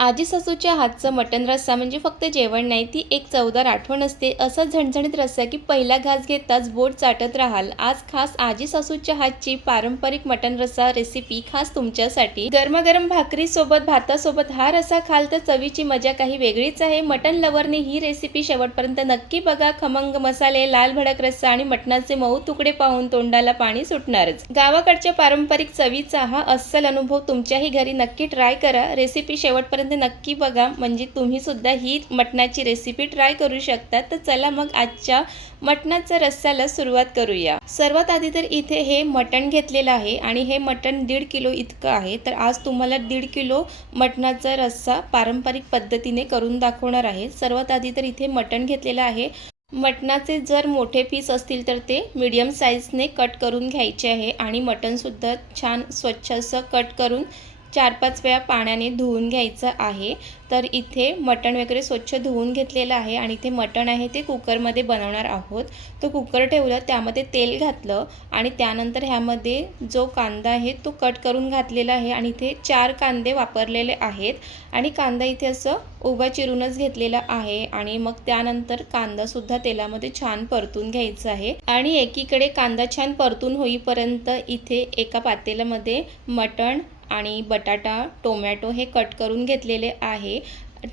आजी सासूच्या हातचं मटण रस्सा म्हणजे फक्त जेवण नाही, ती एक चवदार आठवण असते. असा झणझणीत रस्सा की पहिला घास घेताच बोट चाटत राहाल. आज खास आजी सासूच्या हातची पारंपरिक मटण रस्सा रेसिपी खास तुमच्यासाठी. गरमागरम भाकरीसोबत, भातासोबत हा रस्सा खाल तर चवीची मजा काही वेगळीच आहे. मटण लवरने ही रेसिपी शेवटपर्यंत नक्की बघा. खमंग मसाले, लाल भडक रस्सा आणि मटणाचे मऊ तुकडे पाहून तोंडाला पाणी सुटणारच. गावाकडच्या पारंपरिक चवीचा हा अस्सल अनुभव तुमच्याही घरी नक्की ट्राय करा. रेसिपी शेवटपर्यंत नक्की बघा, म्हणजे तुम्ही सुद्धा ही मटणाची रेसिपी ट्राय करू शकता. तर चला मग आजच्या मटणाच्या रस्स्याला सुरुवात करूया. सर्वात आधी तर इथे हे मटण घेतलेलं आहे आणि हे मटण 1.5 किलो इतकं आहे. तर आज तुम्हाला 1.5 किलो मटणाचा रस्सा पारंपरिक पद्धतीने करून दाखवणार आहे. सर्वात आधी तर इथे मटण घेतलेलं आहे. मटणाचे जर मोठे पीस असतील तर ते मीडियम साईजने कट करून घ्यायचे आहे आणि मटणसुद्धा छान स्वच्छ असं कट करून 4-5 वेळा पाण्याने धुवून घ्यायचं आहे. तर इथे मटण वगैरे स्वच्छ धुवून घेतलेलं आहे आणि इथे मटण आहे ते कुकरमध्ये बनवणार आहोत. तो कुकर ठेवलं, त्यामध्ये तेल घातलं आणि त्यानंतर ह्यामध्ये जो कांदा आहे तो कट करून घातलेला आहे आणि इथे 4 कांदे वापरलेले आहेत आणि कांदा इथे असं उभा चिरूनच घेतलेला आहे. आणि मग त्यानंतर कांदासुद्धा तेलामध्ये छान परतून घ्यायचा आहे आणि एकीकडे कांदा छान परतून होईपर्यंत इथे एका पातेल्यामध्ये मटण आणि बटाटा, टोमॅटो हे कट करून घेतलेले आहे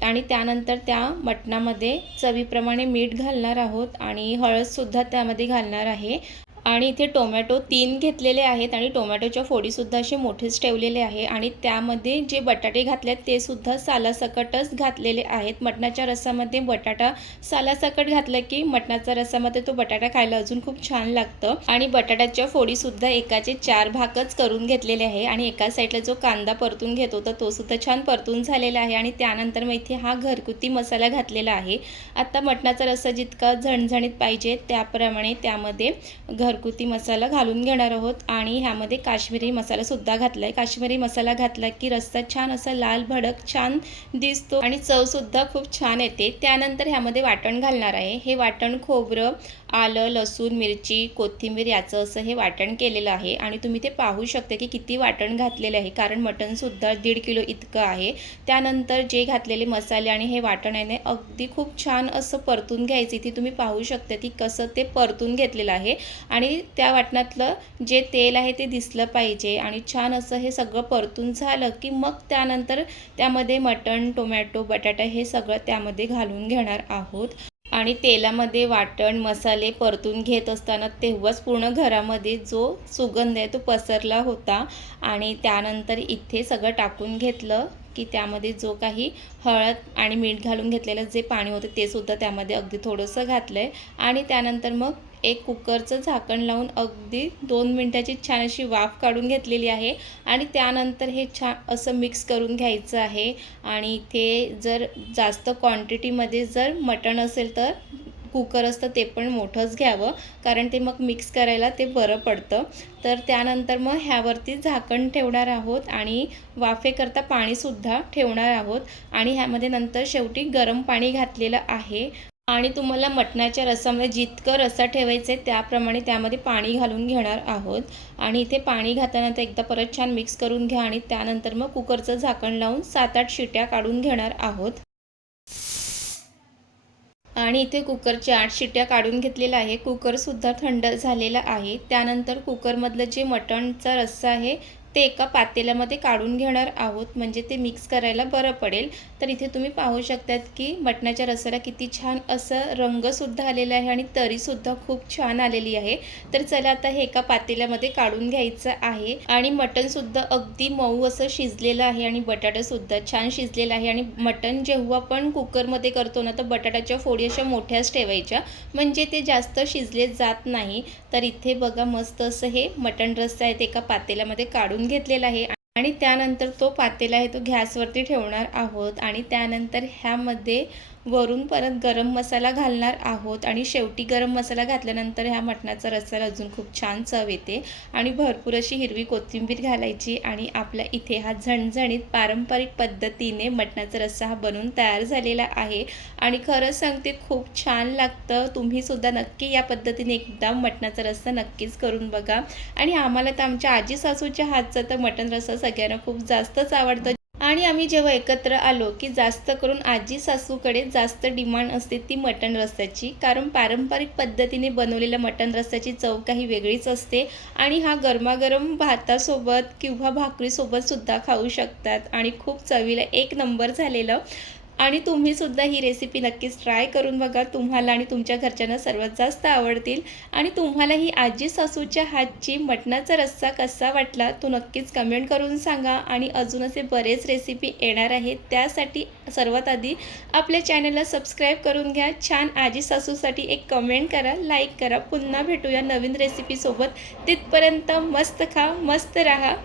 आणि त्यानंतर त्या मटणामध्ये चवीप्रमाणे मीठ घालणार आहोत आणि हळदसुद्धा त्यामध्ये घालणार आहे. आणि इथे टोमॅटो 3 घेतलेले आहेत आणि टोमॅटोच्या फोडीसुद्धा असे मोठेच ठेवलेले आहे आणि त्यामध्ये जे बटाटे घातलेत ते सुद्धा सालासकटच घातलेले आहेत. मटणाच्या रस्सामध्ये बटाटा सालासकट घातलं की मटणाच्या रस्सामध्ये तो बटाटा खायला अजून खूप छान लागतं. आणि बटाट्याच्या फोडीसुद्धा एकाचे 4 भागच करून घेतलेले आहे आणि एका साईडला जो कांदा परतून घेत होता तो सुद्धा छान परतून झालेला आहे. आणि त्यानंतर मग इथे हा घरगुती मसाला घातलेला आहे. आता मटणाचा रस्सा जितका झणझणीत पाहिजे त्याप्रमाणे त्यामध्ये घरगुती मसाला घालून घेणार आहोत आणि ह्यामध्ये काश्मीरी मसाला सुद्धा घातलाय. काश्मीरी मसाला घातला की रस्सा छान असा लाल भडक छान दिसतो आणि चव सुद्धा खूप छान येते. त्यानंतर ह्यामध्ये वाटण घालणार आहे. हे वाटण खोबरं, आलं, लसूण, मिरची, कोथिंबीर याचं असं हे वाटण केलेलं आहे आणि तुम्ही ते पाहू शकता की किती वाटण घातलेले आहे, कारण मटण सुद्धा 1.5 किलो इतकं आहे. त्यानंतर जे घातलेले मसाले आणि हे वाटण आहे अगदी खूप छान असं परतून घ्यायचं. इथे तुम्ही पाहू शकता की कसं ते परतून घेतलेलं आहे आणि त्या वाटणातलं जे तेल आहे ते दिसलं पाहिजे आणि छान असं हे सगळं परतून झालं की मग त्यानंतर त्यामध्ये मटण, टोमॅटो, बटाटा हे सगळं त्यामध्ये घालून घेणार आहोत. आणि तेलामध्ये वाटण मसाले परतून घेत असताना तेव्हाच पूर्ण घरामध्ये जो सुगंध आहे तो पसरला होता आणि त्यानंतर इथे सगळं टाकून घेतलं की त्यामध्ये जो काही हळद आणि मीठ घालून घेतलेलं जे पाणी होतं ते सुद्धा त्यामध्ये अगदी थोडंसं घातलं आहे आणि त्यानंतर मग एक कुकरचं झाकण लावून अगदी 2 मिनिटाची छान अशी वाफ काढून घेतलेली आहे आणि त्यानंतर हे छान असं मिक्स करून घ्यायचं आहे. आणि इथे जर जास्त क्वांटिटीमध्ये जर मटण असेल तर कुकर असतं ते पण मोठंच घ्यावं, कारण ते मग मिक्स करायला ते बरं पडतं. तर त्यानंतर मग ह्यावरती झाकण ठेवणार आहोत आणि वाफेकरता पाणीसुद्धा ठेवणार आहोत आणि ह्यामध्ये नंतर शेवटी गरम पाणी घातलेलं आहे. आणि तुम्हाला मटणाच्या रस्सामध्ये जितकं रस्सा ठेवायचं आहे त्याप्रमाणे त्यामध्ये पाणी घालून घेणार आहोत. आणि इथे पाणी घातल्यानंतर एकदा परत छान मिक्स करून घ्या आणि त्यानंतर मग कुकरचं झाकण लावून 7-8 शिट्या काढून घेणार आहोत. आणि इथे कुकरच्या 8 शिट्या काढून घेतलेला आहे. कुकरसुद्धा थंड झालेला आहे. त्यानंतर कुकरमधलं जे मटणचा रस्सा आहे ते एका पातेल्यामध्ये काढून घेणार आहोत, म्हणजे ते मिक्स करायला बरं पडेल. तर इथे तुम्ही पाहू शकतात की मटणाच्या रस्स्याला किती छान असं रंगसुद्धा आलेला आहे आणि तरीसुद्धा खूप छान आलेली आहे. तर चला आता हे एका पातेल्यामध्ये काढून घ्यायचं आहे. आणि मटणसुद्धा अगदी मऊ असं शिजलेलं आहे आणि बटाटासुद्धा छान शिजलेला आहे. आणि मटण जेव्हा आपण कुकरमध्ये करतो ना तर बटाट्याच्या फोडी अशा मोठ्याच ठेवायच्या, म्हणजे ते जास्त शिजले जात नाही. तर इथे बघा मस्त असं हे मटण रस्सा आहे ते एका पातेल्यामध्ये काढून घेतलेला आहे आणि त्यानंतर तो पातेला आहे तो गॅसवरती ठेवणार आहोत आणि त्यानंतर ह्यामध्ये वरून परत गरम मसाला घालणार आहोत आणि शेवटी गरम मसाला घातल्यानंतर ह्या मटणाचा रस्साला अजून खूप छान चव येते. आणि भरपूर अशी हिरवी कोथिंबीर घालायची आणि आपल्या इथे हा झणझणीत पारंपरिक पद्धतीने मटणाचा रस्सा हा बनवून तयार झालेला आहे आणि खरंच सांगते खूप छान लागतं. तुम्हीसुद्धा नक्की या पद्धतीने एकदा मटणाचा रस्सा नक्कीच करून बघा. आणि आम्हाला तर आमच्या आजी सासूच्या हातचा तर मटण रस्सा सगळ्यांना खूप जास्तच आवडतं. आणि आम्ही जेव्हा एकत्र आलो, की जास्त करून आजी सासूकडे जास्त डिमांड असते ती मटण रस्स्याची. कारण पारंपरिक पद्धतीने बनवलेल्या मटण रस्स्याची चव काही वेगळीच असते आणि हा गरमागरम भातासोबत किंवा भाकरीसोबतसुद्धा खाऊ शकतात आणि खूप चवीला एक नंबर झालेलं. आणि तुम्हीसुद्धा ही रेसिपी नक्कीच ट्राय करून बघा. तुम्हाला आणि तुमच्या घरच्यांना सर्वात जास्त आवडतील. आणि तुम्हाला ही आजी सासूच्या हातची मटणाचा रस्सा कसा वाटला तो नक्कीच कमेंट करून सांगा. आणि अजून असे बरेच रेसिपी येणार आहेत, त्यासाठी सर्वात आधी आपल्या चॅनलला सबस्क्राईब करून घ्या. छान आजी सासूसाठी एक कमेंट करा, लाईक करा. पुन्हा भेटूया नवीन रेसिपीसोबत. तिथपर्यंत मस्त खा, मस्त राहा.